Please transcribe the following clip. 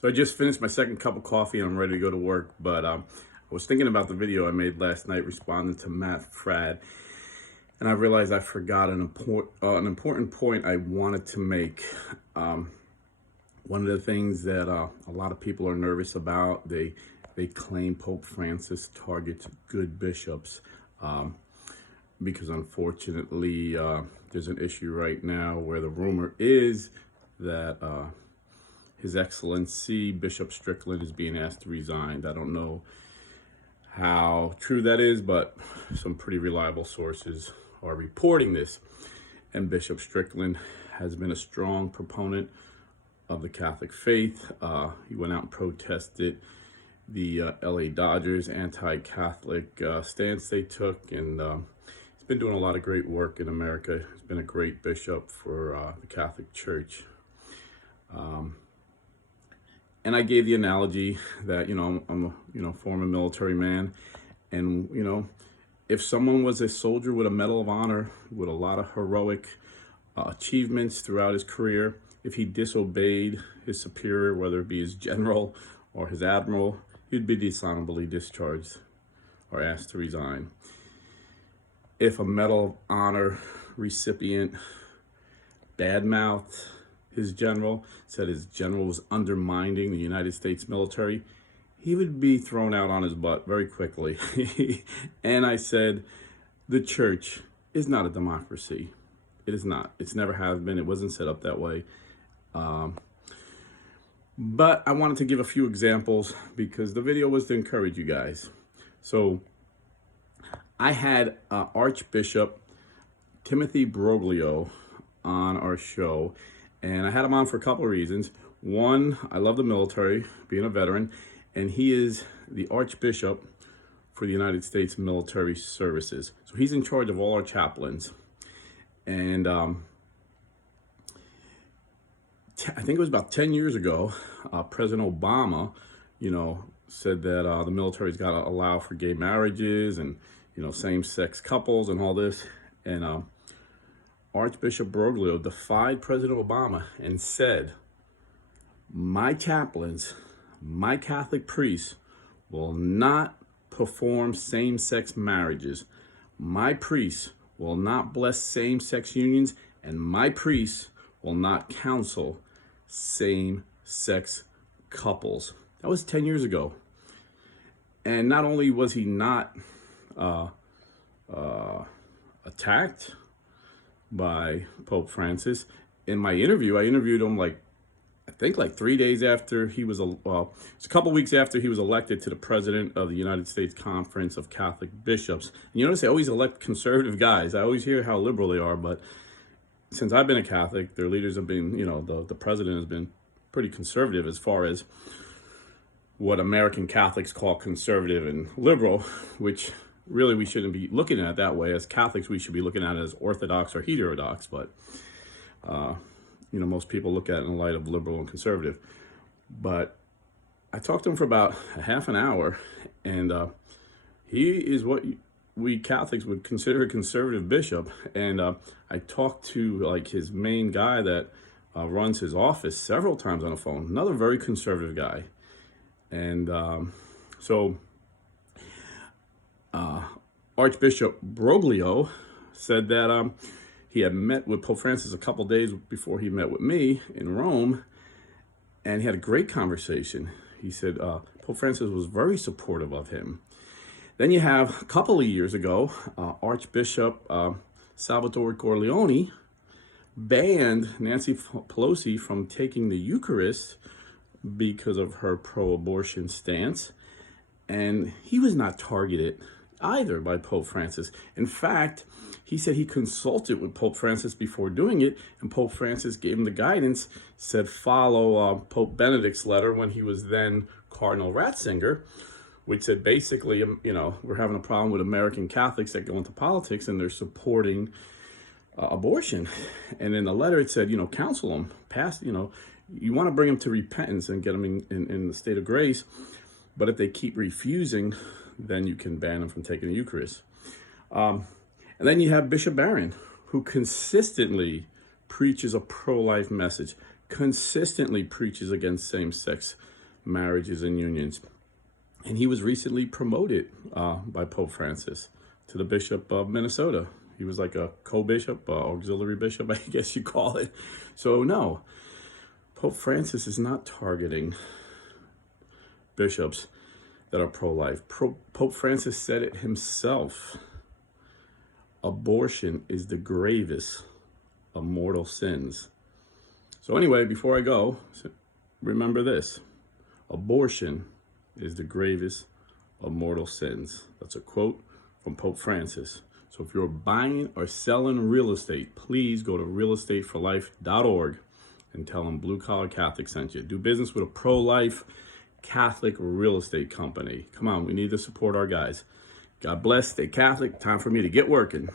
So I just finished my second cup of coffee and I'm ready to go to work. But I was thinking about the video I made last night responding to Matt Fradd, and I realized I forgot an important point I wanted to make. One of the things that a lot of people are nervous about, they claim Pope Francis targets good bishops because unfortunately there's an issue right now where the rumor is that His Excellency Bishop Strickland is being asked to resign. I don't know how true that is, but some pretty reliable sources are reporting this. And Bishop Strickland has been a strong proponent of the Catholic faith. He went out and protested the LA Dodgers anti-Catholic stance they took, and he's been doing a lot of great work in America. He's been a great bishop for the Catholic Church. And I gave the analogy that, I'm a former military man, and, if someone was a soldier with a Medal of Honor, with a lot of heroic achievements throughout his career, if he disobeyed his superior, whether it be his general or his admiral, he'd be dishonorably discharged or asked to resign. If a Medal of Honor recipient badmouthed his general, said his general was undermining the United States military, he would be thrown out on his butt very quickly. And I said, the church is not a democracy. It is not. It's never has been. It wasn't set up that way. But I wanted to give a few examples because the video was to encourage you guys. So I had Archbishop Timothy Broglio on our show, and I had him on for a couple of reasons. One, I love the military, being a veteran, and he is the Archbishop for the United States Military Services. So he's in charge of all our chaplains. And I think it was about 10 years ago, President Obama, said that the military's got to allow for gay marriages and, same-sex couples and all this. And Archbishop Broglio defied President Obama and said, my chaplains, my Catholic priests will not perform same-sex marriages. My priests will not bless same-sex unions, and my priests will not counsel same-sex couples. That was 10 years ago. And not only was he not attacked by Pope Francis, in my interview, I interviewed him I think 3 days after he was, it's a couple weeks after he was elected to the president of the United States Conference of Catholic Bishops. And you notice they always elect conservative guys. I always hear how liberal they are, but since I've been a Catholic, their leaders have been, the president has been pretty conservative as far as what American Catholics call conservative and liberal, which really we shouldn't be looking at it that way. As Catholics, we should be looking at it as orthodox or heterodox, but most people look at it in the light of liberal and conservative. But I talked to him for about a half an hour, and he is what we Catholics would consider a conservative bishop. And I talked to his main guy that runs his office several times on the phone, another very conservative guy. And so Archbishop Broglio said that he had met with Pope Francis a couple days before he met with me in Rome, and he had a great conversation. He said Pope Francis was very supportive of him. Then you have a couple of years ago, Archbishop Salvatore Corleone banned Nancy Pelosi from taking the Eucharist because of her pro-abortion stance, and he was not targeted either by Pope Francis. In fact, he said he consulted with Pope Francis before doing it, and Pope Francis gave him the guidance, said follow Pope Benedict's letter when he was then Cardinal Ratzinger, which said basically, we're having a problem with American Catholics that go into politics and they're supporting abortion. And in the letter it said, counsel them, you want to bring them to repentance and get them in the state of grace, but if they keep refusing, then you can ban them from taking the Eucharist. And then you have Bishop Barron, who consistently preaches a pro-life message, consistently preaches against same-sex marriages and unions. And he was recently promoted by Pope Francis to the Bishop of Minnesota. He was like a co-bishop, auxiliary bishop, I guess you call it. So no, Pope Francis is not targeting bishops that are pro-life. Pope Francis said it himself. Abortion is the gravest of mortal sins. So anyway, before I go, remember this. Abortion is the gravest of mortal sins. That's a quote from Pope Francis. So if you're buying or selling real estate, please go to realestateforlife.org and tell them Blue Collar Catholic sent you. Do business with a pro-life Catholic real estate company. Come on, we need to support our guys. God bless. Stay Catholic. Time for me to get working.